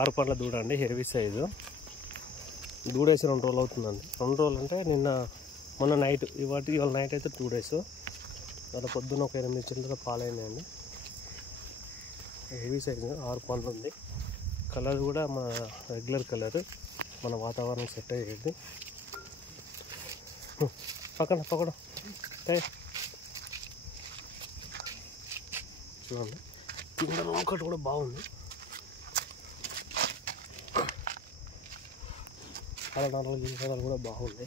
6 పండ్ల దూడ అండి, హెవీ సైజు. దూడేసి 2 రోజులు అవుతుందండి. 2 రోజులు అంటే మొన్న నైట్, ఇవాళ నైట్ అయితే 2 days. అలా పొద్దున్న ఒక 8 చిల్లర పాలైనాయండి. హెవీ సైజు, 6 పండ్లు ఉంది. కలర్ కూడా మన రెగ్యులర్ కలర్, మన వాతావరణం సెట్ అయ్యేది. పక్కన చూడండి, కింద ఒకటి కూడా బాగుంది. అలా 4 కూడా బాగుంది.